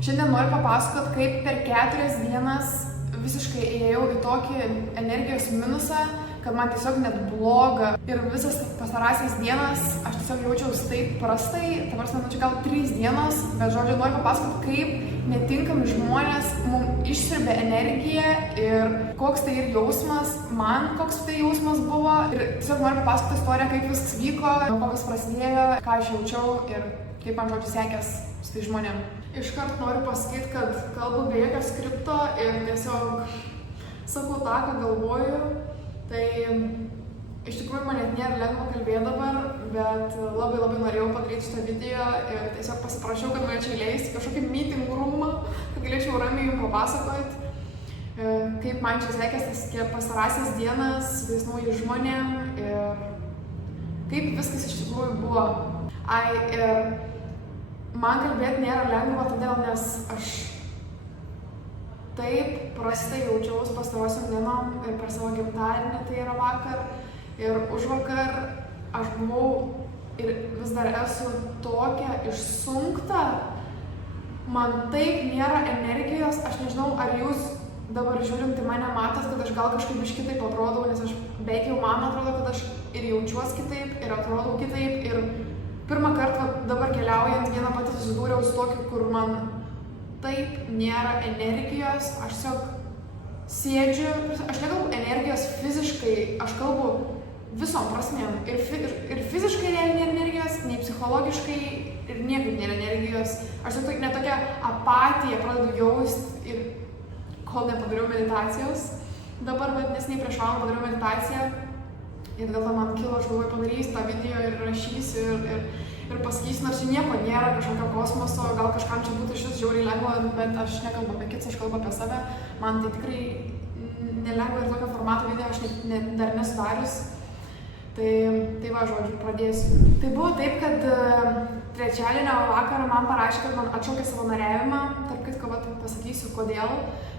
Šiandien noriu papasakot, kaip per 4 dienas visiškai ėjau į tokį energijos minusą, kad man tiesiog net bloga. Ir visas pastarąsias dienas aš tiesiog jaučiausi taip prastai, čia gal 3 dienos, bet žodžiu noriu papasakot, kaip netinkami žmonės mums išsiurbia energiją ir koks tai ir jausmas, man koks tai jausmas buvo. Ir tiesiog noriu papasakot istoriją, kaip viskas vyko, nuo ko viskas prasidėjo, ką aš jaučiau ir kaip man žodžiu sekės su tai žmonėm. Iškart noriu pasakyti, kad kalbu be jokio skripto ir tiesiog sakau tą, ką galvoju. Tai iš tikrųjų man net nėra lengva kalbėti dabar, bet labai norėjau padaryti šitą video ir tiesiog pasiprašiau, kad mane čia įleisti kažkokį meeting roomą, kad galėčiau ramiai jums papasakoti, kaip man čia sekės tas pastarąsias dienas su tais naujais žmonėm ir kaip viskas iš tikrųjų buvo. Ir man kalbėti nėra lengva, todėl nes aš taip prastai jaučiausi pastarosiom dienom ir per savo gimtadienį, tai yra vakar ir užvakar aš buvau ir vis dar esu tokia išsunkta, man taip nėra energijos, aš nežinau, ar jūs dabar žiūrint į mane matot, kad aš gal kažkaip iš kitaip atrodau, nes aš beveik jau man atrodo, kad aš ir jaučiuosi kitaip, ir atrodau kitaip, ir pirmą kartą dabar keliaujant vieną patį susidūriau su tokiu, kur man taip nėra energijos, aš tiesiog sėdžiu, aš nekalbu energijos fiziškai, aš kalbu visom prasmėm, ir fiziškai nėra energijos, nei psichologiškai ir niekaip nėra energijos, aš tiesiog net tokia apatija pradedu jausti ir kol nepadariau meditacijos, dabar, bet nesiniai prieš valandą padariau meditaciją. Ir dėl to man kilo, aš galvoju, padarysiu tą video ir rašysiu ir pasakysiu, nors čia nieko nėra, kažkokio kosmoso, gal kažkam čia būtų šis žiauriai lengva, bet aš nekalbu apie kitus, aš kalbu apie save. Man tai tikrai nelengva ir tokio formato video aš dar nesudarius. Tai va, žodžiu, pradėsiu. Tai buvo taip, kad trečiadienio vakarą man parašė, kad man atšaukė savanoriavimą, tarp kitko, va, pasakysiu kodėl.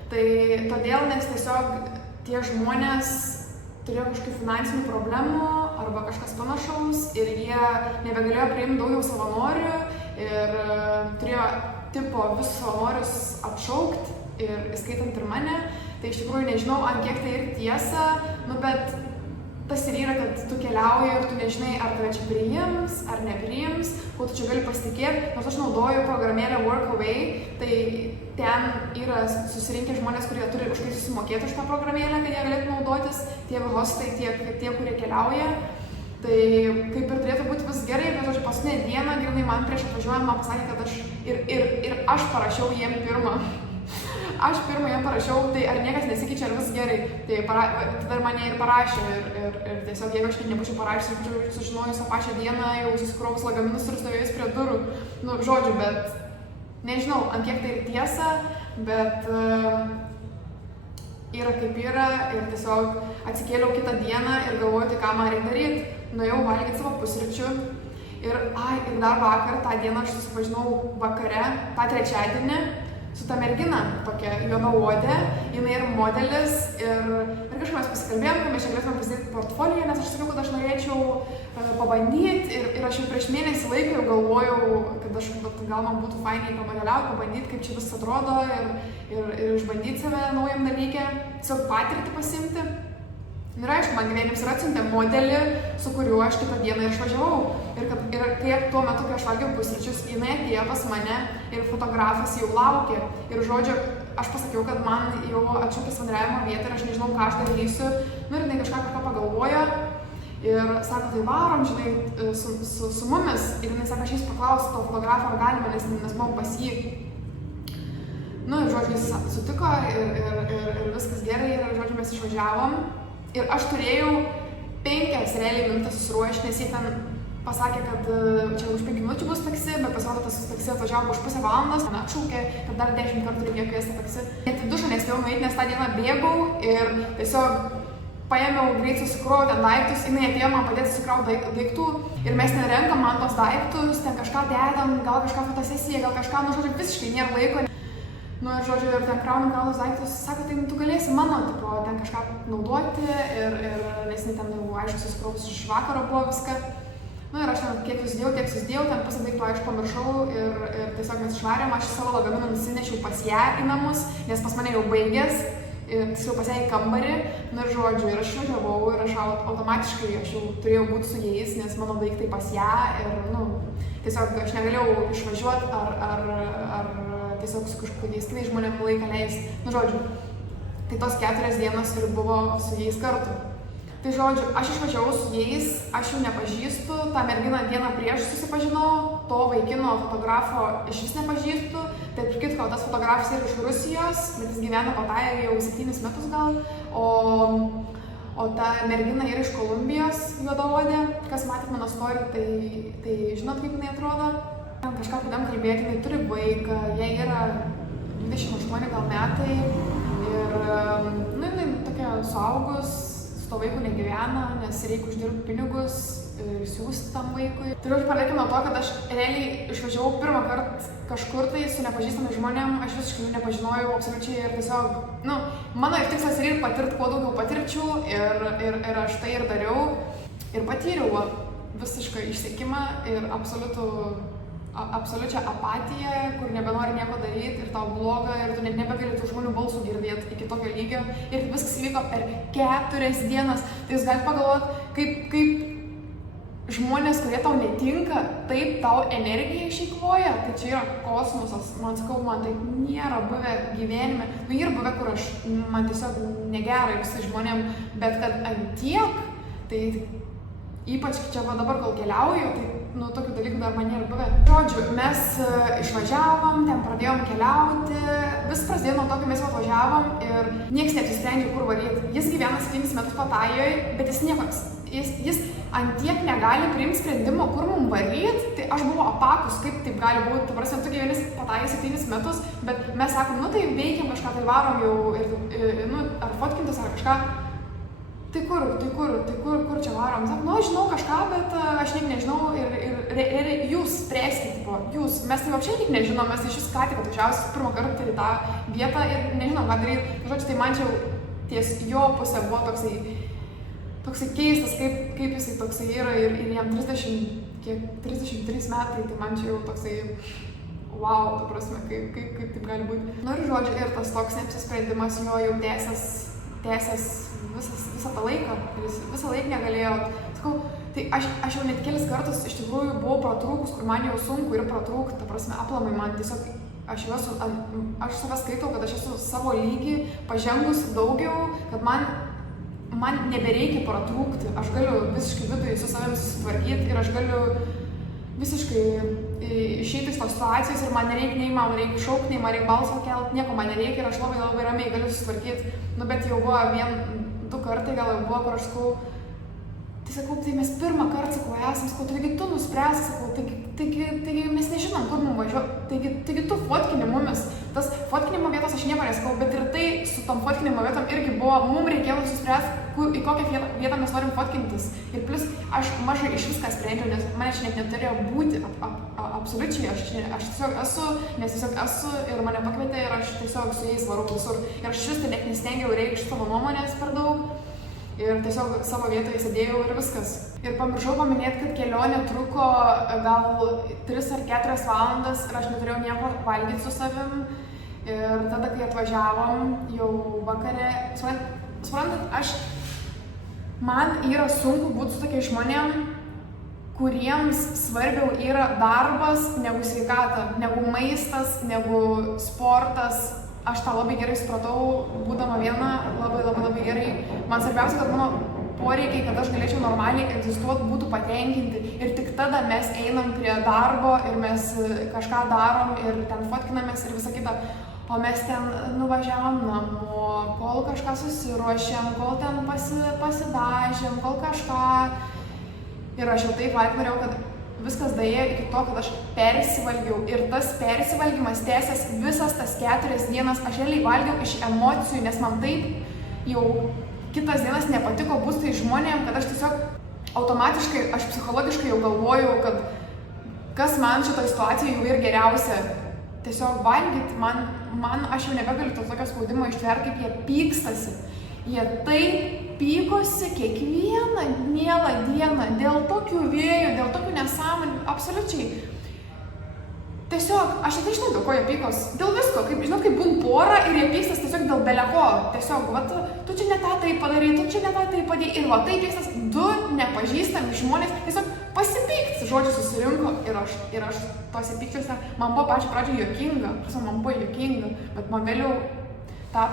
Tai todėl, nes tiesiog tie žmonės turėjo kažkokių finansinių problemų arba kažkas panašaus ir jie nebegalėjo priimti daugiau savanorių ir turėjo tipo visus savanorius atšaukti ir įskaitant ir mane. Tai iš tikrųjų nežinau, ant kiek tai ir tiesa, bet tas ir yra, kad tu keliauji ir tu nežinai, ar tave čia priims, ar nepriims, kuo tu čia gali pasitikėti. Nors aš naudoju programėlę Workaway, tai ten yra susirinkę žmonės, kurie turi už tai susimokėti už tą programėlę, kad jie galėtų naudotis, tiek hostai, tiek tie, kurie keliauja. Tai kaip ir turėtų būti vis gerai, bet aš paskutinę dieną, grinai man prieš atvažiuojant, man pasakė, kad aš ir aš parašiau jiem pirmą. Aš pirmą jiem parašiau, tai ar niekas nesikeičia, ar vis gerai. Tai tada mane ir parašė ir tiesiog jeigu aš nebūčiau parašęs, aš būčiau sužinojus tą pačią dieną, jau susikrovus lagaminus ir stovėjus prie durų. Žodžiu, bet nežinau, ant kiek tai ir tiesa, bet yra kaip yra ir tiesiog atsikėliau kitą dieną ir galvoju, tai ką man reikia daryti. Nuėjau valgyti savo pusryčių ir dar vakar, tą dieną aš susipažinau vakare, tą trečiadienį, su ta mergina, tokia juodaodė, jinai ir modelis ir kažkaip mes pasikalbėjom, kad mes čia galėtume pasidėti portfoliją, nes aš sakiau, kad aš norėčiau pabandyti ir aš jau prieš mėnesį laiko jau galvojau, kad gal man būtų fainiai pamodeliauti, pabandyti, kaip čia viskas atrodo ir išbandyti save naujam dalyke, tiesiog patirtį pasimti. Ir aišku, man gyvenims ir atsiuntė modelį, su kuriuo aš kitą dieną išvažiavau. Ir kai tuo metu, kai aš valgiau pusryčius, jinai atėjo pas mane ir fotografas jau laukė. Ir žodžiu, aš pasakiau, kad man jau atšaukė savanoriavimo vietą ir aš nežinau, ką aš darysiu. Ir jinai kažką pagalvojo ir sako, tai varom, žinai, su mumis. Ir jinai sako, aš jais paklausiu to fotografo, ar galima, nes buvom pas jį. Ir žodžiu, jis sutiko ir viskas gerai ir žodžiu, mes išvažiavom. Ir aš turėjau 5 realiai minutės susiruošti, nes jie ten pasakė, kad čia už 5 minučių bus taksi, bet pasirodo tas taksi atvažiavo už pusę valandos, ten atšaukė, kad dar 10 kartų reikėjo kviesti taksi. Net į dušą nespėjau nueiti, nes tą dieną bėgau ir tiesiog paėmiau greit susikrovau ten daiktus, jinai atėjo man padėti susikrauti daiktų ir mes ten renkam man tos daiktus, ten kažką dedam, gal kažką fotosesiją, gal kažką, žodžiu, visiškai nėra laiko. Ir žodžiu, ir ten kraunam tos daiktus, sako, tai tu galėsi mano, tipo, ten kažką naudoti ir nes jinai ten jau aišku susikrovus iš vakaro buvo viską. Nu ir aš ten kiek susidėjau, ten pusę daiktų aišku pamiršau ir tiesiog mes išvarėm, aš savo lagaminą nusinešiau pas ją į namus, nes pas mane jau baigės. Tiesiog pas ją į kambarį, nu ir žodžiu, ir aš išvažiavau ir aš automatiškai aš jau turėjau būti su jais, nes mano daiktai pas ją ir, nu, tiesiog aš negalėjau išvažiuoti ar tiesiog su kažkokiais kitais žmonėm laiką leisti, nu žodžiu. Tai tos 4 dienos ir buvo su jais kartu. Tai žodžiu, aš išvažiavau su jais, aš jų nepažįstu, tą merginą dieną prieš susipažinau, to vaikino fotografo iš vis nepažįstu, taip kitko, tas fotografas yra iš Rusijos, bet jis gyvena Patajoje jau 7 metus gal, o ta mergina yra iš Kolumbijos, juodaodė, kas matėt mano story, tai žinot, kaip jinai atrodo. Kažką pradėjom kalbėti, jinai turi vaiką, jai yra 28 gal metai ir, nu, jinai tokia suaugus, to vaikų negyvena, nes reikia uždirbti pinigus ir siūsti tam vaikui. Tai aš pradėkime nuo to, kad aš realiai išvažiavau pirmą kartą kažkur tai su nepažįstamais žmonėm, aš visiškai jų nepažinojau absoliučiai ir tiesiog, nu, mano tikslas yra ir patirti kuo daugiau patirčių ir aš tai ir dariau ir patyriau visišką išsekimą ir absoliučią apatiją, kur nebenori nieko daryti ir tau bloga ir tu net nebegali tų žmonių balsų girdėti iki tokio lygio ir viskas įvyko per 4 dienas. Tai jūs galite pagalvoti, kaip žmonės, kurie tau netinka, taip tau energiją išeikvoja, tai čia yra kosmosas, man sakau, man taip nėra buvę gyvenime, nu yra buvę, kur man tiesiog negera visai žmonėm, bet kad ant tiek, tai ypač čia va dabar, kol keliauju, tai nu, tokių dalykų dar man nėra buvę. Žodžiu, mes išvažiavom, ten pradėjom keliauti, vis prasidėjo nuo to, kai mes atvažiavom ir nieks neapsisprendžia, kur varyti. Jis gyvena 7 metus Patajoje, bet jis ant tiek negali priimti sprendimo, kur mum varyti, tai aš buvau apakus, kaip taip gali būti. Tu prasme, tu gyveni Patajoje 7 metus, bet mes sakom, nu tai veikiam kažką, tai varom jau ir, nu, ar fotkintis, ar kažką. Tai kur čia varom? Sako, nu, aš žinau kažką, bet aš niek nežinau ir jūs spręskite, jūs, mes tai apšiai niek nežinom, mes iš vis ką tik atvažiavus pirmą kartą į tą vietą ir nežinom, ką daryti. Žodžiu, tai man čia ties jo pusė buvo toksai keistas, kaip jisai toksai yra ir jam 33 metai, tai man čia jau toksai, wow, ta prasme, kaip taip gali būti. Nu ir žodžiu, ir tas toks neapsisprendimas jo jau tęsęs visą tą laiką, jis visą laiką negalėjo. Sakau, tai aš jau net kelis kartus iš tikrųjų buvau pratrūkus, kur man jau sunku ir pratrūkti, ta prasme, aplamai man tiesiog, aš save skaitau, kad aš esu savo lygį pažengus daugiau, kad man nebereikia pratrūkti, aš galiu visiškai viduje su savim susitvarkyti ir aš galiu visiškai išeiti iš tos situacijos ir man nereikia, nei man reikia šaukti, nei man reikia balsą kelti, nieko man nereikia ir aš labai ramiai galiu susitvarkyti. Nu, bet jau buvo 1-2 kartai gal jau buvo, kur aš sakau, tai sakau, tai mes pirmą kartą, sakau, esam, sakau, taigi tu nuspręs, sakau, taigi mes nežinom, kur mums važiuoti, taigi tu fotkini mumis. Tas fotkinimo vietos aš nieko nesakau, bet ir tai su tom fotkinimo vietom irgi buvo, mums reikėjo nuspręsti, į kokią vietą mes norim fotkintis. Ir plus, aš mažai iš viską sprendžiau, nes mane čia net neturėjo būti absoliučiai, aš tiesiog esu, nes tiesiog esu ir mane pakvietė ir aš tiesiog su jais varau visur. Ir aš vis tai net nestengiau reikšti savo nuomonės per daug ir tiesiog savo vietoje sėdėjau ir viskas. Ir pamiršau paminėti, kad kelionė truko gal 3 ar 4 valandas ir aš neturėjau nieko valgyti su savim. Ir tada, kai atvažiavom, jau vakare, suprantat, man yra sunku būti su tokiais žmonėm, kuriems svarbiau yra darbas negu sveikata, negu maistas, negu sportas. Aš tą labai gerai supratau, būdama viena, labai gerai. Man svarbiausia, kad mano poreikiai, kad aš galėčiau normaliai egzistuoti, būtų patenkinti. Ir tik tada mes einam prie darbo ir mes kažką darom ir ten fotkinamės ir visą kitą. O mes ten nuvažiavom namo, kol kažką susiruošėm, kol ten pasidažėm, kol kažką. Ir aš jau taip norėjau, kad viskas daėjo iki to, kad aš persivalgiau. Ir tas persivalgymas tęsės visas tas 4 dienas. Aš realiai valgiau iš emocijų, nes man taip jau kitas dienas nepatiko būti tai žmonėm, kad aš tiesiog automatiškai, aš psichologiškai jau galvojau, kad kas man šitoj situacijoje jau ir geriausia. Tiesiog valgyti, aš jau nebegaliu to tokio spaudimo ištverti, kaip jie pykstasi. Jie taip pykosi kiekvieną mielą dieną dėl tokių vėjų, dėl tokių nesąmonių, absoliučiai. Tiesiog, aš net nežinau, dėl ko jie pykos. Dėl visko, kaip, žinot, kaip būn pora ir jie pykstas tiesiog dėl beleko. Tiesiog, va, tu čia ne tą tai padarai, tu čia ne tą tai padėjai. Ir va, tai pykstas du nepažįstami žmonės tiesiog pasipykti, žodžiu, susirinko ir aš tose pykčiuose, man buvo pačiu pradžioje juokinga, man buvo juokinga, bet man vėliau tą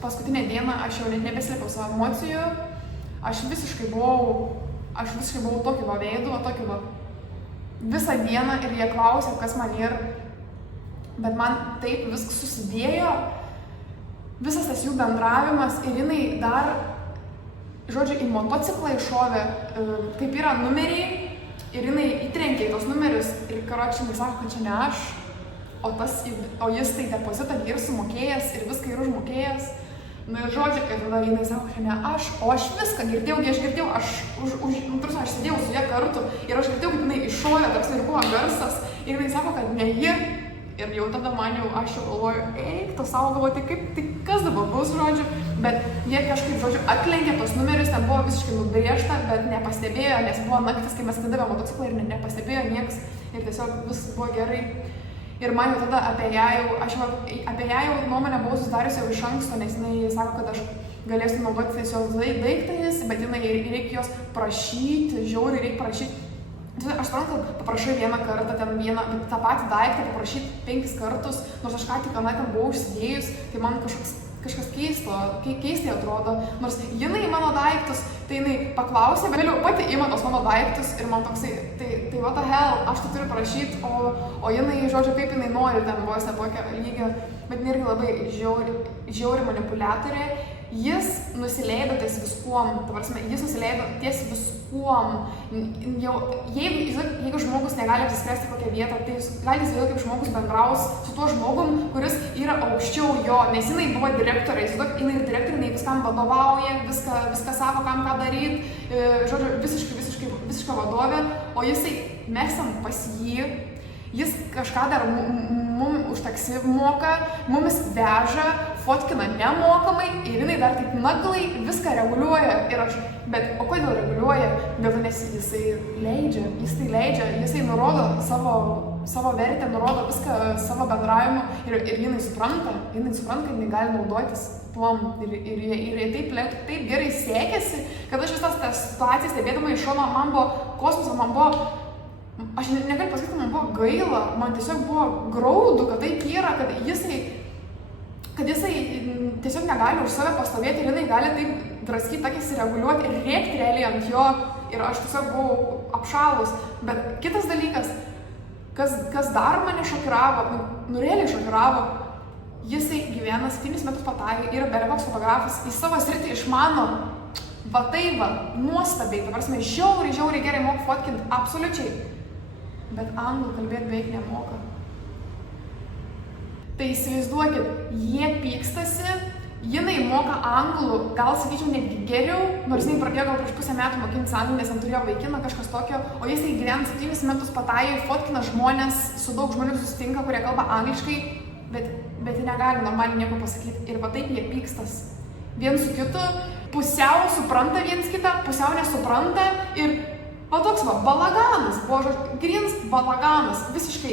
paskutinę dieną aš jau net nebeslėpiau savo emocijų, aš visiškai buvau tokiu va veidu, tokiu va visą dieną ir jie klausė, kas man yra, bet man taip viskas susidėjo, visas tas jų bendravimas ir jinai dar, žodžiu, į motociklą iššovė, kaip yra numeriai ir jinai įtrenkė į tos numerius ir karočiui jinai sako, kad čia ne aš, o jis tai depozitą ir sumokėjęs ir viską ir užmokėjęs. Nu ir žodžiu, ir tada jinai sako, kad ne aš, o aš viską girdėjau, aš sėdėjau su ją kartu ir aš girdėjau, kaip jinai iššovė, toks ir buvo garsas ir jinai sako, kad ne ji. Ir jau tada man aš jau galvoju, eik, tu savo galvoji, tai kas dabar bus, žodžiu, bet jie kažkaip, žodžiu, atlenkė tos numerius, ten buvo visiškai nubrėžta, bet nepastebėjo, nes buvo naktis, kai mes atidavėm motociklą ir nepastebėjo nieks ir tiesiog viskas buvo gerai. Ir man jau tada apie ją jau nuomonę buvau susidariusi jau iš anksto, nes jinai sako, kad aš galėsiu naudoti tiesiog daiktais, bet jinai reikia jos prašyti, žiauriai reikia prašyti. Aš suprantu, kad paprašai vieną kartą, tą patį daiktą paprašyti 5 kartus, nors aš ką tik ten buvau užsidėjus, tai man kažkas keistai atrodo, nors jinai mano daiktus, tai jinai paklausė, bet vėliau pati ima tos mano daiktus ir man toksai, tai what the hell, aš tai turiu prašyti, o jinai, žodžiu, kaip jinai nori, ten vos ne tokia lygio, bet jinai irgi labai žiauri manipuliatorė, jis nusileido ties viskuom, jis nusileido ties viskuom, jeigu žmogus negali apsispręsti kokią vietą, tai jis gali įsivaizduoti, kaip žmogus bendraus su tuo žmogum, kuris yra aukščiau jo, nes jinai buvo direktorė, jinai ir direktorė, jinai viskam vadovauja, viską sako, kam ką daryti, žodžiu, visiška vadovė, o jisai, mes tam pas jį, jis kažką dar mum už taksi moka, mumis veža, fotkina nemokamai ir jinai dar taip naglai viską reguliuoja. Bet o kodėl reguliuoja? Dėl to, nes jisai leidžia, jisai nurodo savo vertę, nurodo viską savo bendravimu ir jinai supranta, kad jinai gali naudotis tuom ir jie taip gerai sekėsi, kad aš visas tas situacijas stebėdama iš šono, man buvo kosmosas, aš negaliu pasakyti, kad man buvo gaila, man tiesiog buvo graudu, kad taip yra, kad jisai tiesiog negali už save pastovėti ir jinai gali taip draskyti, takis reguliuoti ir rėkti realiai ant jo ir aš tiesiog buvau apšalus. Bet kitas dalykas, kas dar mane šokiravo, realiai šokiravo, jisai gyvena 7 metus Patajuje, yra belekoks fotografas, į savo sritį išmano, nuostabiai, žiauriai gerai moka fotkinti, absoliučiai. Bet anglų kalbėti beveik nemoka. Tai įsivaizduokit, jie pykstasi, jinai moka anglų, gal sakyčiau netgi geriau, nors jinai pradėjo gal prieš pusę metų mokintis anglų, nes turėjo vaikiną, kažkas tokio, o jisai gyvena 7 metus Patajuje, fotkina žmonės, su daug žmonių susitinka, kurie kalba angliškai, bet jie negali normaliai nieko pasakyti ir va taip jie pykstas. Vien su kitu, pusiau supranta viens kitą, pusiau nesupranta ir va toks balaganas, grins balaganas, visiškai.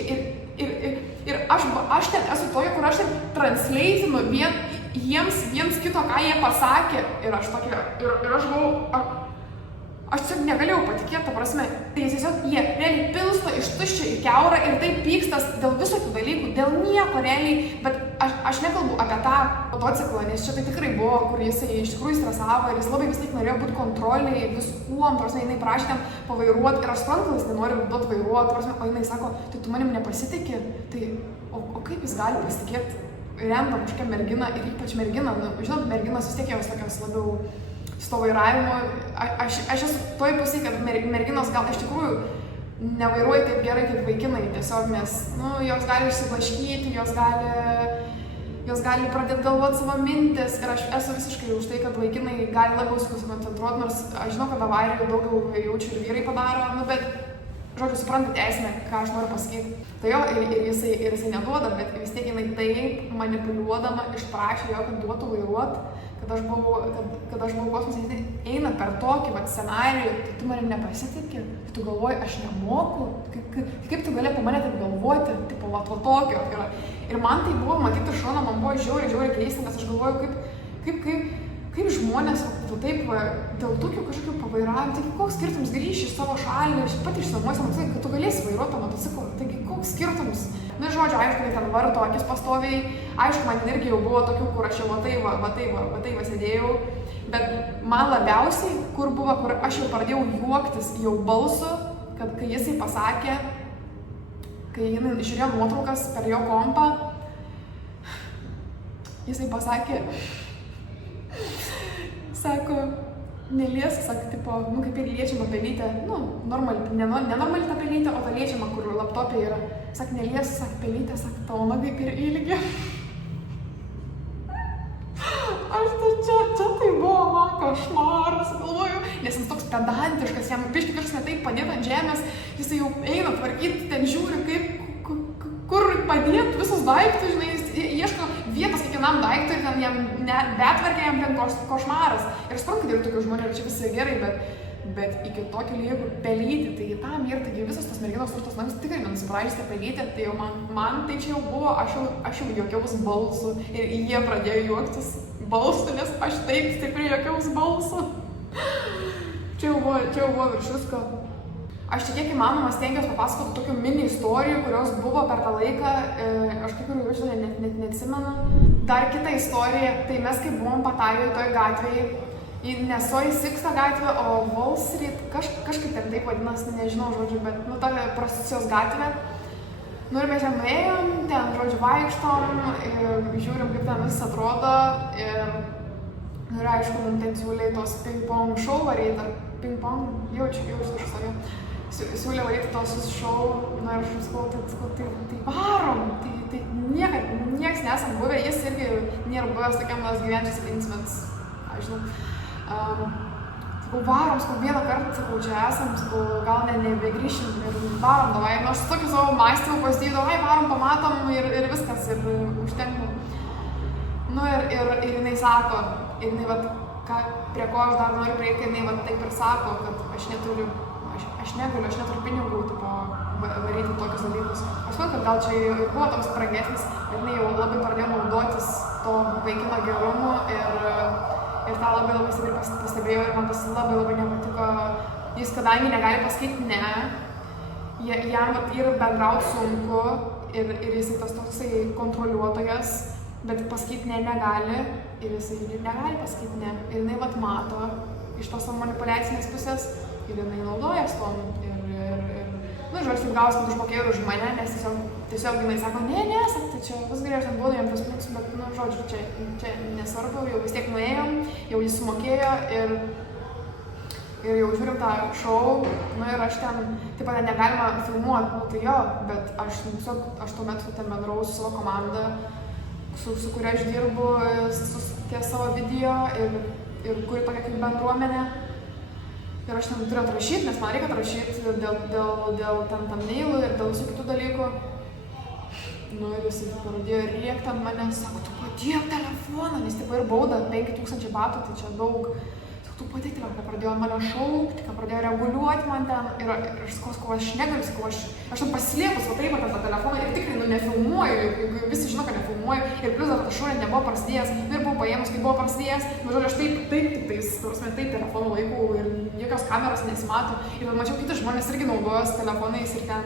Ir aš ten esu tokia, kur aš ten transleitinu jiems viens kito, ką jie pasakė. Ir aš galvoju, aš tiesiog negalėjau patikėti, ta prasme. Tai tiesiog jie realiai pilsto iš tuščio į kiaurą ir taip pykstas dėl visokių dalykų, dėl nieko realiai. Bet aš nekalbu apie tą motociklą, nes čia tai tikrai buvo, kur jisai iš tikrųjų stresavo ir jis labai vis tiek norėjo būti kontroliai viskuom, prasme, jinai prašė ten pavairuoti ir aš suprantu, jis nenori duoti vairuoti, prasme, o jinai sako, tai tu manim nepasitikė, tai o kaip jis gali pasitikėti random kažkokią merginą ir ypač merginą, žinot, merginos vis tiek jos tokios labiau su to vairavimu, aš esu toj pusėje, kad merginos gal iš tikrųjų nevairuoja taip gerai kaip vaikinai, tiesiog nes, jos gali išsiblaškyti, jos gali pradėti galvoti savo mintis ir aš esu visiškai už tai, kad vaikinai gali labiau susikoncentruoti, nors aš žinau, kad avarijų daugiau jaučių ir vyrai padaro, bet, žodžiu, suprantate esmę, ką aš noriu pasakyti. Tai jo, ir jisai neduoda, bet vis tiek jinai taip manipuliuodama išprašė jo, kad duotų vairuoti, kad aš buvau kosmose, eina per tokį scenarijų, tai tu manim nepasitikė, tu galvoji, aš nemoku, kaip tu gali apie mane taip galvoti, tipo, va tokio yra. Ir man tai buvo, matyti iš šono, man buvo žiauriai keista, nes aš galvoju, kaip žmonės taip dėl tokių kažkokių pavairavimų, taigi koks skirtums grįžti iš savo šalį, pat išsinuosi motociklą, kad tu galėsi vairuoti tą motociklą, taigi koks skirtums. Na, žodžiu, aišku, ten varto akis pastoviai, aišku, man irgi jau buvo tokių, kur aš jau va taip sėdėjau, bet man labiausiai, kur aš jau pradėjau juoktis jau balsu, kad kai jisai pasakė, kai jinai žiūrėjo nuotraukas per jo kompą, jisai pasakė, sako, neliesk, sako, tipo, kaip ir liečiama pelytė, nenormali ta pelytė, o ta liečiama, kur laptopė yra. Sak, neliesk, sak, pelytė, sak, tavo nagai per ilgi. Aš čia tai buvo man košmaras, galvoju, nes jis toks pedantiškas, jam biškai kažkas ne taip padėt ant žemės, jis jau eina tvarkyti, ten žiūri, kur padėt visus daiktus, žinai, jis ieško vietos kiekvienam daiktui ir ten jam betvarkė, jam ten košmaras. Ir suprantu, kad yra tokių žmonių ir čia visi gerai, bet iki tokio lygio pelyti, tai tam ir taigi visos tos merginos už tos nagus tikrai nenusipražystė pelyti, tai jau man tai čia jau buvo, aš jau juokiaus balsu ir jie pradėjo juoktis balsu, nes aš taip stipriai juokiaus balsu. Čia jau buvo virš visko. Aš čia kiek įmanoma stengiuosi papasakoti tokių mini istorijų, kurios buvo per tą laiką, aš kai kurių jau net neatsimenu. Dar kita istorija, tai mes kai buvom Patajoje toj gatvėje, ne Soy Sixta gatvė, o Wall Street, kažkaip ten taip vadinasi, nežinau žodžiu, bet ta prostitucijos gatvė. Ir mes ten nuėjom, ten žodžiu vaikštom, žiūrim kaip ten visas atrodo ir aišku, mums ten siūlė tos ping-pong šou varyti, ar ping-pong, jaučiu kažkokio. Siūlė varyti tos šou, ir aš sakau, tai varom, tai nieks nesam buvę, jis irgi nėra buvęs tokiam nors gyvenčias linksmins, aš žinau. Sakau, varom, vieną kartą, sakau, čia esam, sakau, gal nebegrįšim ir varom, davai, aš su tokiu savo mąstymu pasidaviau, davai, varom, pamatom ir viskas, ir užtenka. Ir jinai sako, ir jinai, prie ko aš dar noriu prieiti, jinai taip ir sako, kad aš negaliu, aš neturiu pinigų, varyti tokius dalykus. Aš manau, kad gal čia ir buvo toks brangesnis, bet jinai jau labai pradėjo naudotis to vaikino gerumu ir tą labai stipriai pastebėjau ir man tas labai nepatiko. Jis, kadangi negali pasakyti ne, jam ir bendrauti sunku ir jisai tas toksai kontroliuotojas, bet pasakyti ne negali ir jisai negali pasakyti ne. Ir jinai mato iš tos manipuliacinės pusės ir jinai naudojas tom žodžiu, gavus, kad užmokėjau už mane, nes tiesiog jinai sako, ne, sako, tai čia vis geriau, aš ten duodu jam tos pinigus, bet, žodžiu, čia nesvarbu, jau vis tiek nuėjom, jau jis sumokėjo ir jau žiūrim tą šou, ir aš ten, taip pat negalima filmuoti, tai jo, bet aš tuo metu ten bendrau su savo komanda, su kuria aš dirbu ties savo video ir kuri tokia kaip bendruomenė. Ir aš ten turiu atrašyti, nes man reikia atrašyti dėl thumbnailų ir dėl visų kitų dalykų. Ir jis pradėjo rėkti ant mane, sako, tu padėk telefoną, nes ir bauda 5000 batų, tai čia daug. Sako, tu padėk telefoną, pradėjo mane šaukti, pradėjo reguliuoti man ten. Ir aš sakau, aš negaliu, sakau, aš ten paslėpus, taip ant tą telefoną ir tikrai nefilmuoju, visi žino, kad nefilmuoju. Ir plius dar tas šou net nebuvo prasidėjęs, ir buvau paėmus, kai buvo prasidėjęs. Žodžiu, aš taip telefonų laikau ir jokios kameros nesimato. Ir mačiau, kiti žmonės irgi naudojos telefonais ir ten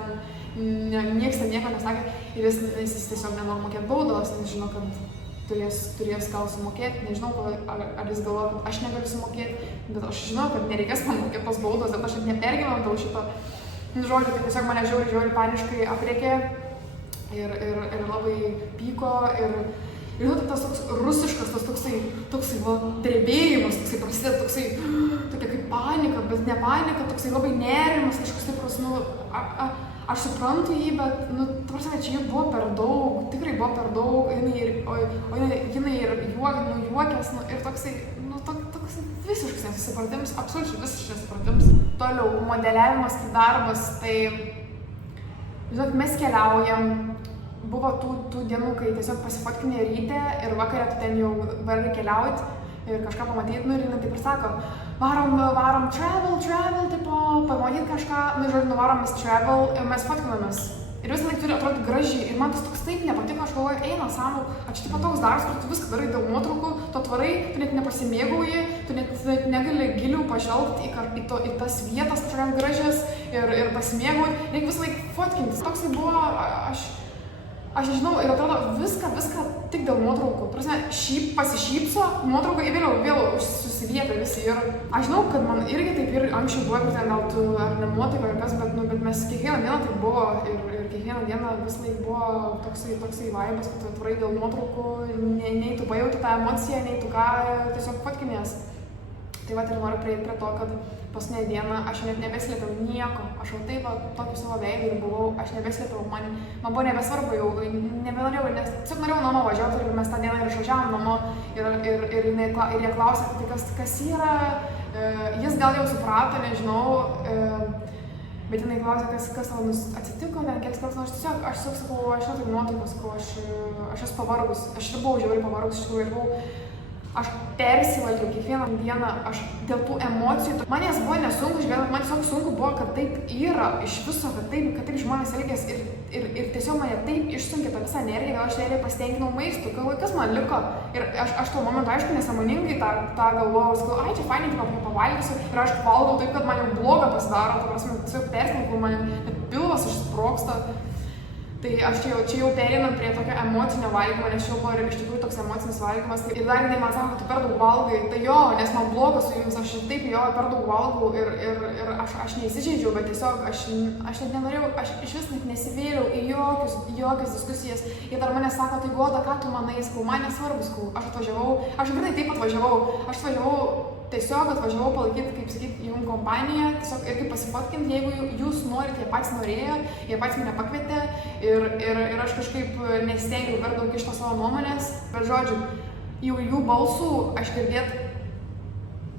nieks ten nieko nesakė. Ir jis tiesiog nenori mokėti baudos, nes žino, kad turės gal sumokėti. Nežinau, ar jis galvoja, kad aš negaliu sumokėti, bet aš žinau, kad nereikės man mokėti tos baudos, bet aš net nepergyvenau dėl šito. Žodžiu, tai tiesiog mane žiauriai paniškai aprėkė ir labai pyko ir tas toks rusiškas, tas toksai drebėjimas, toksai prasideda tokia kaip panika, bet ne panika, toksai labai nerimas, kažkoks stiprus, aš suprantu jį, bet, čia jų buvo per daug, tikrai buvo per daug, jinai ir juokės, ir toksai visiškas nesusipratims, absoliučiai visiškas nesusipratims. Toliau, modeliavimas kaip darbas, tai, žinot, mes keliaujam, buvo tų dienų, kai tiesiog pasifotkinė ryte ir vakarė tu ten jau vargai keliauti, ir kažką pamatyti, nu ir jinai taip ir sako, varom travel, tipo, pamatyti kažką, nu žodžiu, nuvarom mes travel ir mes fotkinamės. Ir visą laiką turi atrodyti gražiai. Ir man tas toks taip nepatiko, aš galvoju, eina sąmų, čia tipo toks darbas, kur tu viską darai dėl nuotraukų, tu atvarai, tu net nepasimėgauji, tu net negali giliau pažvelgti į tas vietas kažkokias gražias ir pasimėgauji. Reikia visą laiką fotkintis. Toksai buvo, aš nežinau, ir atrodo viską tik dėl nuotraukų. Prasme, pasišypso, nuotrauką ir vėl susivietė visi. Ir aš žinau, kad man irgi taip ir anksčiau buvo, kur ten gal tu ar ne nuotaika ar kas, bet mes kiekvieną dieną taip buvo ir kiekvieną dieną vis laik buvo toksai vaibas, kad tu atvarai dėl nuotraukų, nei tu pajauti tą emociją, nei tu ką, tiesiog fotkinės. Tai vat ir noriu prieiti prie to, kad paskutinę dieną aš net nebeslėpiau nieko. Aš jau taip tokiu savo veidu ir buvau, aš nebeslėpiau, man buvo nebesvarbu jau, nebenorėjau, nes tiesiog norėjau namo važiuoti ir mes tą dieną ir išvažiavom namo ir jie klausė, tai kas yra, jis gal jau suprato, nežinau, bet jinai klausė, kas tau atsitiko, ten kiek kartų, aš tiesiog sakau, aš neturiu nuotaikos, sakau, aš esu pavargus, aš ir buvau žiauriai pavargus, iš tikrųjų, ir buvau. Aš persivalgiau kiekvieną dieną, aš dėl tų emocijų, man jas buvo nesunku išgyventi, man tiesiog sunku buvo, kad taip yra iš viso, kad taip žmonės elgiasi ir tiesiog mane taip išsunkė tą visą energiją, gal aš realiai pasitenkinau maistu, kas man liko. Ir aš tuo momentu, aišku, nesąmoningai tą galvojau, sakau, ai, čia fainai, tik pavalgysiu ir aš valgau taip, kad man jau bloga pasidaro, ta prasme, tiesiog persivalgau, man net pilvas išsprogsta. Tai aš čia jau pereinant prie tokio emocinio valgymo, nes jau buvo iš tikrųjų toks emocinis valgymas. Ir dar jinai man sako, kad tu per daug valgai. Tai jo, nes man bloga su jumis, aš taip jo per daug valgau ir aš neįsižeidžiau, bet tiesiog aš net nenorėjau, aš iš vis net nesivėliau į jokias diskusijas. Ir dar mane sako, tai Goda, ką tu manai, sakau, man nesvarbu, sakau, aš grinai taip atvažiavau, tiesiog atvažiavau palaikyti, kaip sakyti, jum kompaniją, tiesiog ir kaip pasifotkinti, jeigu jūs norite, jie patys norėjo, jie patys mane pakvietė ir aš kažkaip nesistengiau per daug iš to savo nuomonės, bet žodžiu, jau jų balsų aš girdėt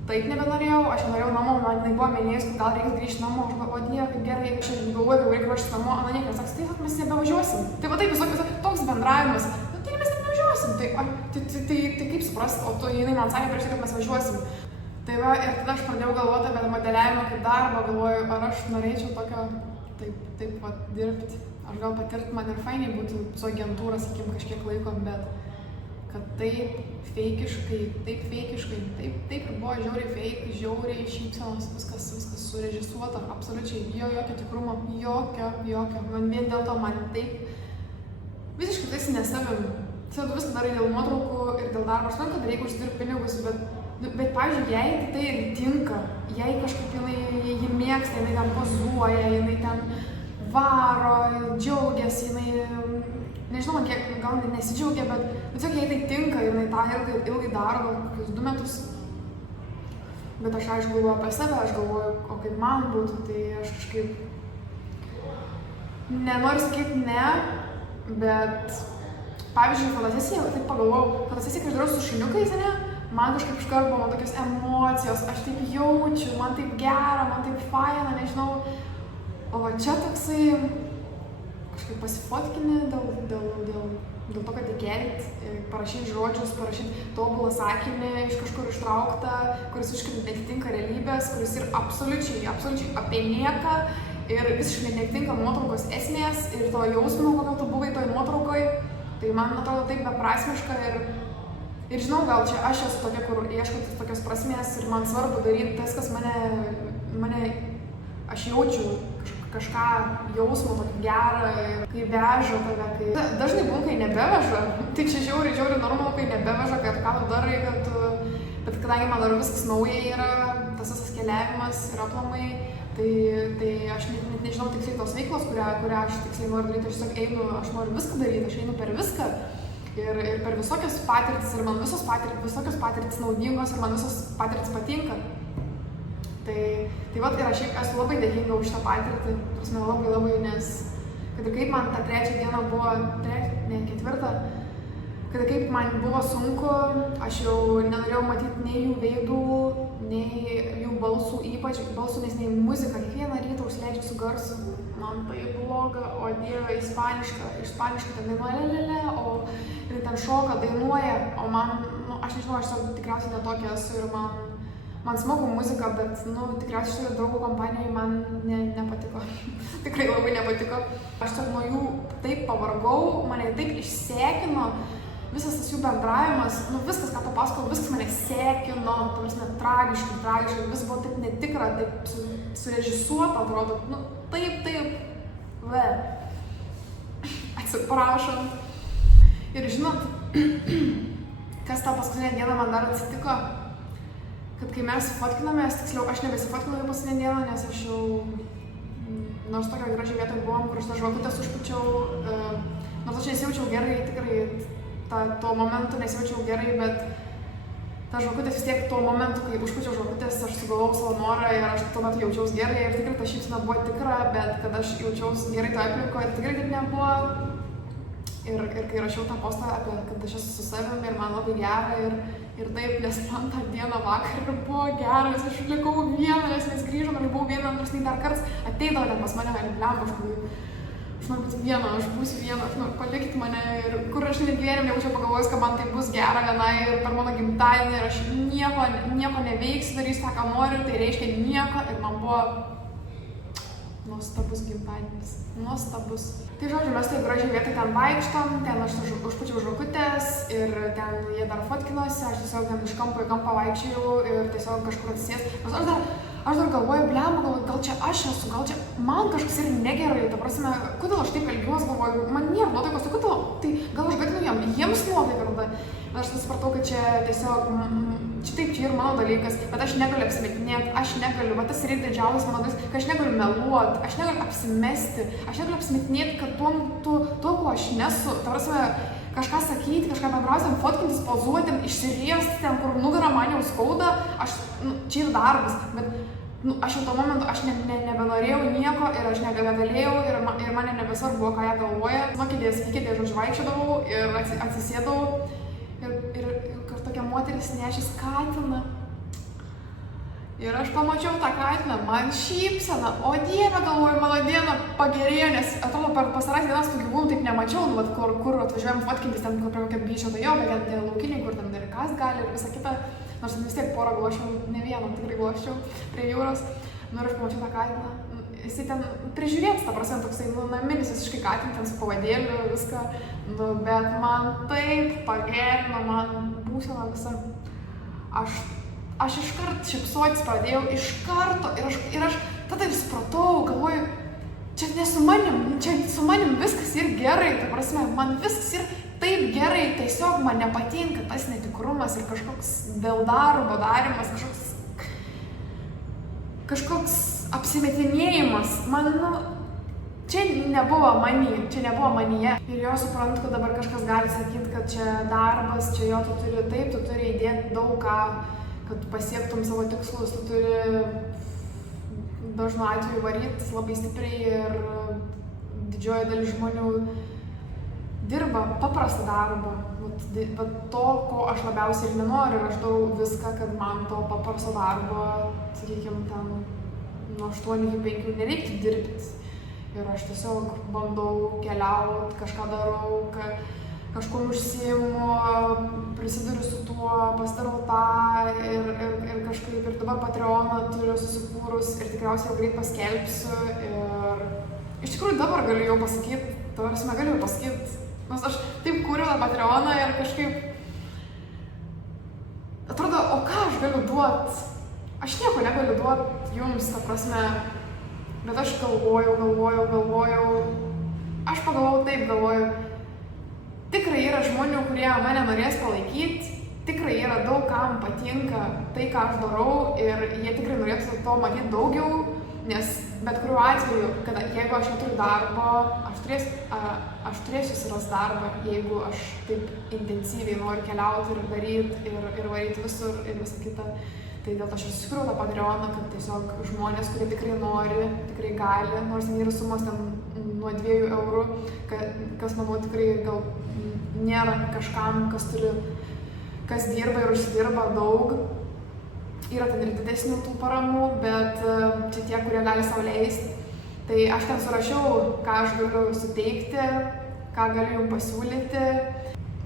taip nebenorėjau, aš norėjau namo, man jinai buvo minėjus, kad gal reikės grįžti namo, aš galvoju, o Dieve, kaip gerai, aš galvoju, kad reikia ruoštis namo, Ana niekas saks, tai mes nebevažiuosim. Tai va taip, visokios toks bendravimas, tai mes nebevažiuosim, tai kaip suprast, o tu jinai man sakė prieš tai, kad mes važiuosim. Tai va, ir tada aš pradėjau galvoti apie modeliavimą kaip darbą, galvoju, ar aš norėčiau tokio, taip va, dirbti. Aš gal patirt, man ir fainiai būtų su agentūra, sakykim, kažkiek laiko, bet kad taip feikiškai, taip ir buvo žiauriai fake, žiauriai šypsenos, viskas surežisuota, absoliučiai, jokio tikrumo, jokio, man vien dėl to man taip, visiškai tais nesavim. Tu viską darai dėl nuotraukų ir dėl darbo, aš manau, kad reikia užsidirbti pinigus, bet pavyzdžiui, jai tai ir tinka, jai kažkaip jinai mėgsta, jinai ten pozuoja, jinai ten varo, džiaugiasi, jinai, nežinau, man kiek, gal nesidžiaugia, bet tiesiog jai tai tinka, jinai tą ilgai daro, gal kokius 2 metus. Bet aš aišku galvoju apie save, aš galvoju, o kaip man būtų, tai aš kažkaip, nenoriu sakyti ne, bet pavyzdžiui, fotosesija, taip pagalvojau, fotosesija, kai aš darau su šuniukais, ne? Man kažkaip iškart buvo tokios emocijos, aš taip jaučiu, man taip gera, man taip faina, nežinau. O va čia toksai kažkaip pasifotkini dėl to, kad įkelti, parašyti žodžius, parašyti tobulą sakinį iš kažkur ištrauktą, kuris visiškai netitinka realybės, kuris ir absoliučiai apie nieką ir visiškai netitinka nuotraukos esmės ir to jausmo, kokio tu buvai toj nuotraukoj. Tai man atrodo taip beprasmiška ir žinau, gal čia aš esu tokia, kur ieškau tokios prasmės ir man svarbu daryti tas, kas mane aš jaučiu kažką jausmo tokį gerą, kai veža tave, kai dažnai būna, kai nebeveža, tai čia žiauriai normalu, kai nebeveža, kad ką tu darai, bet kadangi man dar viskas nauja yra, tas visas keliavimas ir aplamai, tai aš net nežinau tiksliai tos veiklos, kurią aš tiksliai noriu daryti, aš tiesiog einu, aš noriu viską daryti, aš einu per viską. Ir per visokias patirtis, ir man visokios patirtis naudingos, ir man visos patirtis patinka. Tai vat, ir aš esu labai dėkinga už šitą patirtį, prasme labai, nes kad ir kaip man tą 3 dieną buvo, 4, kad ir kaip man buvo sunku, aš jau nenorėjau matyti nei jų veidų, nei jų balsų, ypač balsų, nei muzika. Kiekvieną rytą užsileidžiu su garsu, man tai bloga, o Dieve, ispaniška ten dainuoja lelele, o ir ten šoka, dainuoja, o man, aš nežinau, aš tikriausiai netokia esu ir man smagu muzika, bet, tikriausiai šitoje draugų kompanijoje man nepatiko. Tikrai labai nepatiko. Aš nuo jų taip pavargau, mane taip išsekino, visas tas jų bendravimas, viskas, ką papasakojau, viskas mane sekino, tragiškai, vis buvo taip netikra, taip surežisuota, atrodo, taip, atsiprašom. Ir žinot, kas tą paskutinę dieną man dar atsitiko, kad kai mes fotkinomės, tiksliau, aš nebesifotkinau į paskutinę dieną, nes aš jau, nors tokia gražiai vietoje buvom, kur aš tą žvakutės užpučiau, nors aš nesijaučiau gerai, tikrai tuo momentu nesijaučiau gerai, bet ta žvakutės vis tiek tuo momentu, kai užpučiau žvakutės, aš sugalvojau savo norą ir aš tuo metu jaučiaus gerai ir tikrai ta šypsena buvo tikra, bet kad aš jaučiaus gerai toje aplinkoje, tikrai taip nebuvo. Ir kai rašiau tą postą apie, kad aš esu su savimi ir man labai gera ir taip, nes man tą dieną vakar buvo gera, nes aš likau viena, nes mes grįžom ir buvau viena, nors dar kartais ateidavo ten pas mane, aš noriu būti viena, aš būsiu viena, aš noriu palikti mane ir kur aš gyvenime nebūčiau pagalvojus, kad man tai bus gera vienai ir per mano gimtadienį ir aš nieko neveiksiu, darysiu tą, ką noriu, tai reiškia nieko ir man buvo nuostabus gimtadienis, nuostabus. Tai žodžiu, mes taip gražiai vietoj ten vaikštom, ten aš užpučiau žvakutės ir ten jie dar fotkinosi, aš tiesiog ten iš kampo į kampą vaikščiojau ir tiesiog kažkur atsisės. Aš dar galvoju, blemba, gal čia aš esu, gal čia man kažkas ir negerai, ta prasme, kodėl aš taip elgiuosi, galvoju, man nėra nuotaikos, kodėl, tai gal aš gadinu jiems nuotaiką tada. Aš supratau, kad čia tiesiog, čia ir mano dalykas, bet aš negaliu apsimetinėti, aš negaliu, tas ir didžiausias mano dalykas, kad aš negaliu meluoti, aš negaliu apsimesti, aš negaliu apsimetinėti, kad tuo, ko aš nesu, ta prasme, kažką sakyti, kažką bendrauti, fotkintis, pozuoti, išsiriesti ten, kur nugarą man jau skauda, čia ir darbas, bet aš jau tuo momentu, aš nebenorėjau nieko ir aš nebegalėjau ir mane nebesvarbu, ką jie galvoja. Nuo kėdės, žodžiu, vaikščiodavau ir atsisėdavau ir tokia moteris nešis katiną. Ir aš pamačiau tą katiną, man šypsena, o Dieve, galvoju, mano diena pagerėjo, nes atrodo per pastarąsias dienas tų gyvūnų taip nemačiau, kur atvažiuojam fotkintis, ten prie kokio byčio, tai jau, bet ten laukiniai, kur ten ir kas gali ir visa kita. Nors vis tiek porą gloščiau, ne vieną tikrai gloščiau prie jūros. Ir aš pamačiau tą katiną. Jisai ten prižiūrėtas, ta prasme, toksai naminis visiškai katin, ten su pavadėliu, viską. Bet man taip pagerino, man būsena visa. Aš iškart šypsotis pradėjau, iš karto. Ir aš tada supratau, galvoju, čia ne su manim, čia su manim viskas ir gerai, ta prasme, man viskas ir taip gerai, tiesiog man nepatinka tas netikrumas ir kažkoks dėl darbo darimas, kažkoks apsimetinėjimas. Man, čia nebuvo manyje. Ir jo suprantu, kad dabar kažkas gali sakyti, kad čia darbas, čia jo tu turi įdėti daug ką, kad pasiektum savo tikslus, tu turi dažnu atveju varyti labai stipriai ir didžioji dalis žmonių dirba paprastą darbą, bet to, ko aš labiausiai ir nenoriu, ir aš darau viską, kad man to paprasto darbo, sakykime, ten nuo 8 iki 5 nereiktų dirbti. Ir aš tiesiog bandau keliauti, kažką darau, kažkur užsiimu, prisiduriu su tuo, pasidarau tą ir kažkaip ir dabar Patreoną turiu susikūrus ir tikriausiai jau greit paskelbsiu. Ir iš tikrųjų dabar galiu jau pasakyti, galiu pasakyti. Nes aš taip kūriau tą Patreoną ir kažkaip atrodo, o ką aš galiu duoti? Aš nieko negaliu duoti jums, ta prasme, bet aš galvojau. Aš pagalvojau taip, galvoju, tikrai yra žmonių, kurie mane norės palaikyti, tikrai yra daug kam patinka tai, ką aš darau ir jie tikrai norėtų to matyti daugiau, nes bet kuriuo atveju, kad jeigu aš neturiu darbo, aš turėsiu susirasti darbą, jeigu aš taip intensyviai noriu keliauti ir daryti ir varyti visur ir visą kitą. Tai dėl to aš susikūriau tą Patreoną, kad tiesiog žmonės, kurie tikrai nori, tikrai gali, nors yra sumos ten nuo 2 eurų, kas manau tikrai gal nėra kažkam, kas dirba ir užsidirba daug. yra ten ir didesnių tų paramų, bet čia tie, kurie gali sau leisti. Tai aš ten surašiau, ką aš galiu suteikti, ką galiu jums pasiūlyti.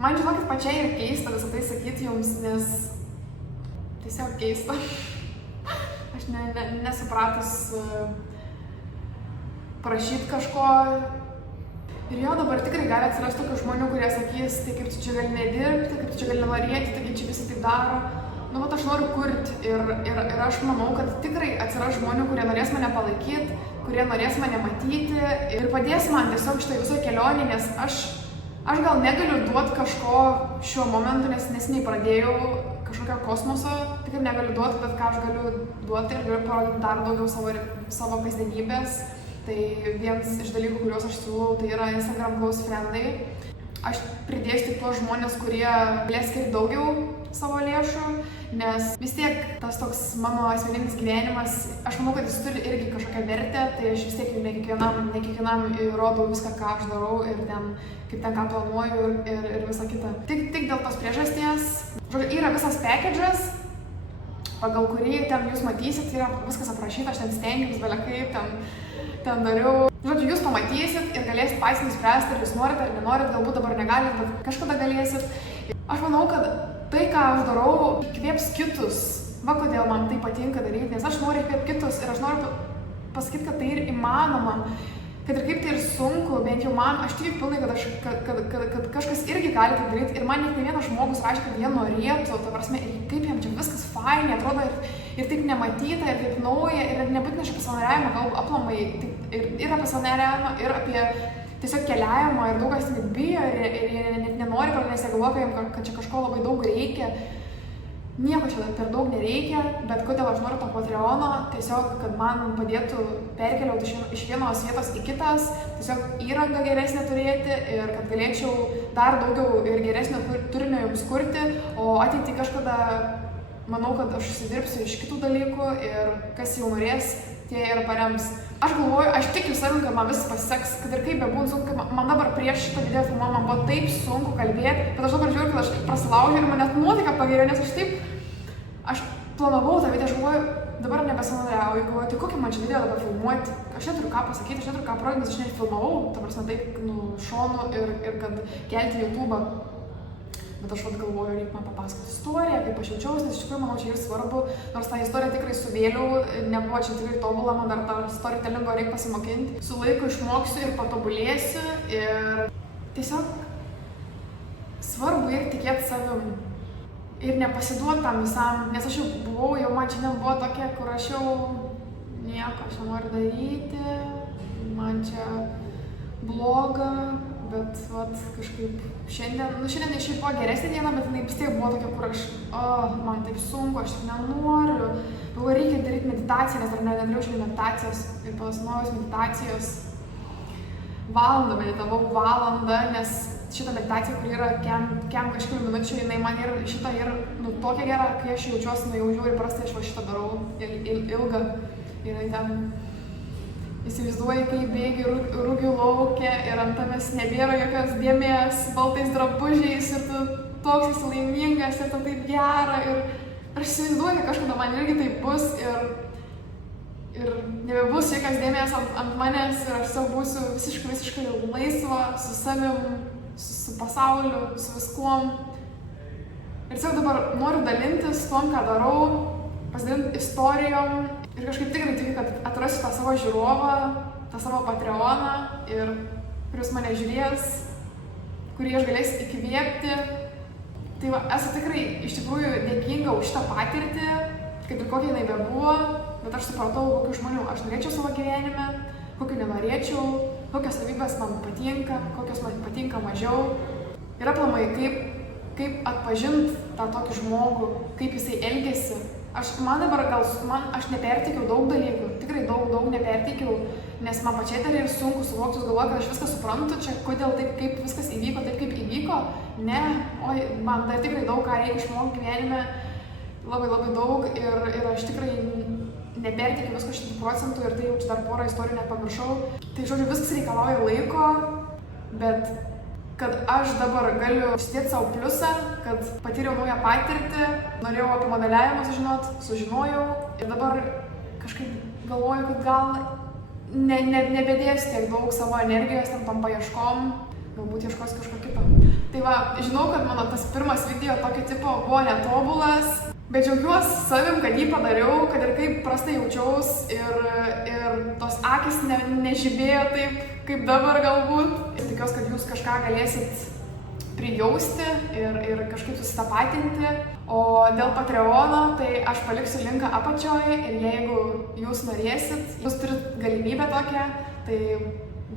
Man žinokit pačiai ir keista visą tai sakyti jums, nes tiesiog keista. Aš nesupratus prašyti kažko. Ir jo, dabar tikrai gali atsirasti tokių žmonių, kurie sakys, tai kaip tu čia gali nedirbti, kaip tu čia gali norėti, taigi čia visi taip daro. Nu, vat aš noriu kurti ir aš manau, kad tikrai atsiras žmonių, kurie norės mane palaikyti, kurie norės mane matyti ir padės man tiesiog šitoj visoje kelionėje, nes aš gal negaliu duoti kažko šiuo momentu, nes neseniai pradėjau kažkokio kosmoso, tikrai negaliu duoti, bet ką aš galiu duoti ir galiu parodyti dar daugiau savo kasdienybės. Tai vienas iš dalykų, kuriuos aš siūlau, tai yra Instagram Close Friendai. Aš pridėsiu tik tuos žmonės, kurie galės skirti daugiau savo lėšų, nes vis tiek tas toks mano asmeninis gyvenimas, aš manau, kad jis turi irgi kažkokią vertę, tai aš vis tiek ne kiekvienam rodau viską, ką aš darau ir ten, kaip ten ką planuoju ir visą kitą. Tik dėl tos priežasties, yra visas package'as, pagal kurį ten jūs matysit, yra viskas aprašyta, aš ten stengiuosi, belekaip ten dariau. Žodžiu, jūs pamatysit ir galėsit patys nuspręsti, ar jūs norit ar nenorit, galbūt dabar negalit, bet kažkada galėsit. Aš manau, kad tai, ką aš darau, įkvėps kitus. Va kodėl man tai patinka daryti, nes aš noriu įkvėpti kitus ir aš noriu pasakyti, kad tai ir įmanoma. Kad ir kaip tai ir sunku, bent jau man, aš tikiu pilnai, kad kažkas irgi gali tai daryti. Ir man ne vienas žmogus rašė, kad jie norėtų, ta prasme, ir kaip jam čia viskas fainai atrodo ir taip nematyta, ir taip nauja, ir nebūtinai apie savanoriavimą, gal aplamai, ir apie savanoriavimą, ir apie tiesiog keliavimą, ir daug kas net bijo, ir jie net nenori, nes jie galvoja, kad čia kažko labai daug reikia. Nieko čia per daug nereikia, bet kodėl aš noriu to Patreono, tiesiog, kad man padėtų perkeliauti iš vienos vietos į kitas, tiesiog įrangą geresnę turėti ir kad galėčiau dar daugiau ir geresnio turinio jums kurti, o ateityje kažkada manau, kad aš susidirbsiu iš kitų dalykų ir kas jau norės, tie ir parems. Aš galvoju, aš tikiu savim, kad man viskas pasiseks, kad ir kaip bebūtų sunku, kad man dabar prieš šitą video filmą man buvo taip sunku kalbėti, bet aš dabar žiūriu, kad aš prasilaužiu ir man net nuotaika pagerėjo, nes aš planavau tą video, aš galvoju, dabar nebesavanoriauju, galvoju, tai kokį man čia video dabar filmuoti, aš neturiu ką pasakyti, aš neturiu ką parodyti, nes aš nefilmavau, ta prasme taip, šonu ir kad kelti YouTube'ą. Bet aš galvoju, reikia man papasakoti istoriją, kaip aš jaučiausi, nes iš tikrųjų manau, čia ir svarbu, nors tą istoriją tikrai suvėliau, nebuvo čia tikrai tobula, man dar tą storytellingo reikia pasimokinti. Su laiku išmoksiu ir patobulėsiu ir tiesiog svarbu ir tikėti savim. Ir nepasiduoti tam visam, nes aš jau man šiandien buvo tokia, kur aš jau nieko aš nenoriu daryti, man čia bloga, bet vat, kažkaip šiandien šiaip buvo geresnė diena, bet jinai vis tiek buvo tokia, kur aš, man taip sunku, aš nenoriu, galvoju, reikia daryti meditaciją, nes dar nedariau šiandien meditacijos ir po tos naujos meditacijos valandą meditavau, nes šitą meditaciją, kur yra kem kažkelių minučių, jinai man yra šitą ir tokia gera, kai aš jaučiuosi, jau žiūri, prastai aš va šitą darau ilgą ir ten įsivaizduoji, kai bėgi rūgių lauke ir ant tavęs nebėra jokios dėmės, baltais drabužiais ir tu toks esi laimingas ir tu taip gera ir aš įsivaizduoju, kad kažkada man irgi taip bus ir nebebus jokios dėmės ant manęs ir aš savo būsiu visiškai laisva su savim, su pasauliu, su viskuom. Ir tiesiog dabar noriu dalintis tom, ką darau, pasidalinti istorijom ir kažkaip tikrai tikiu, kad atrasiu tą savo žiūrovą, tą savo Patreoną ir kuris mane žiūrės, kurį aš galėsiu įkvėpti. Tai va, esu tikrai iš tikrųjų dėkinga už šitą patirtį, kad ir kokia jinai bebuvo, bet aš supratau, kokių žmonių aš norėčiau savo gyvenime, kokių nenorėčiau, kokios savybės man patinka, kokios man patinka mažiau. Ir aplamai, kaip atpažinti tą tokį žmogų, kaip jisai elgiasi. Aš neperteikiau daug dalykų, tikrai daug neperteikiau, nes man pačiai dar ir sunku suvokti, galvoju, kad aš viską suprantu, čia kodėl taip, kaip viskas įvyko, taip kaip įvyko. Ne, man dar tikrai daug ką reikia išmokti gyvenime, labai daug ir aš tikrai neperteikiu visko 100% ir tai jau dar porą istorijų nepamiršau. Tai žodžiu, viskas reikalauja laiko, bet kad aš dabar galiu užsidėti savo pliusą, kad patyriau naują patirtį, norėjau apie modeliavimą sužinojau ir dabar kažkaip galvoju, kad gal nebedėsiu tiek daug savo energijos tom paieškom, galbūt ieškosiu kažko kito. Tai va, žinau, kad mano tas pirmas video tokio tipo buvo netobulas, bet džiaugiuosi savim, kad jį padariau, kad ir kaip prastai jaučiaus ir tos akys nežibėjo taip, kaip dabar galbūt. Ir tikiuosi, kad jūs kažką galėsit prijausti ir kažkaip susitapatinti. O dėl Patreono, tai aš paliksiu linką apačioje ir jeigu jūs norėsit, jūs turit galimybę tokią, tai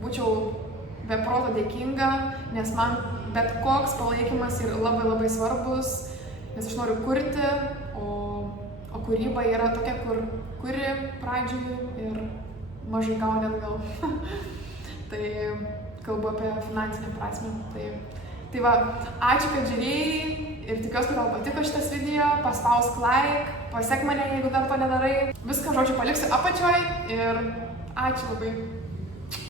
būčiau be proto dėkinga, nes man bet koks palaikymas yra labai svarbus, nes aš noriu kurti, o kūryba yra tokia, kur kuri pradžioj ir mažai gauni atgal. Tai kalbu apie finansinę prasme. Tai va, ačiū, kad žiūrėjai ir tikiuosi, kad tau patiko šitas video, paspausk like, pasek mane, jeigu dar to nedarai. Viską, žodžiu, paliksiu apačioj ir ačiū labai.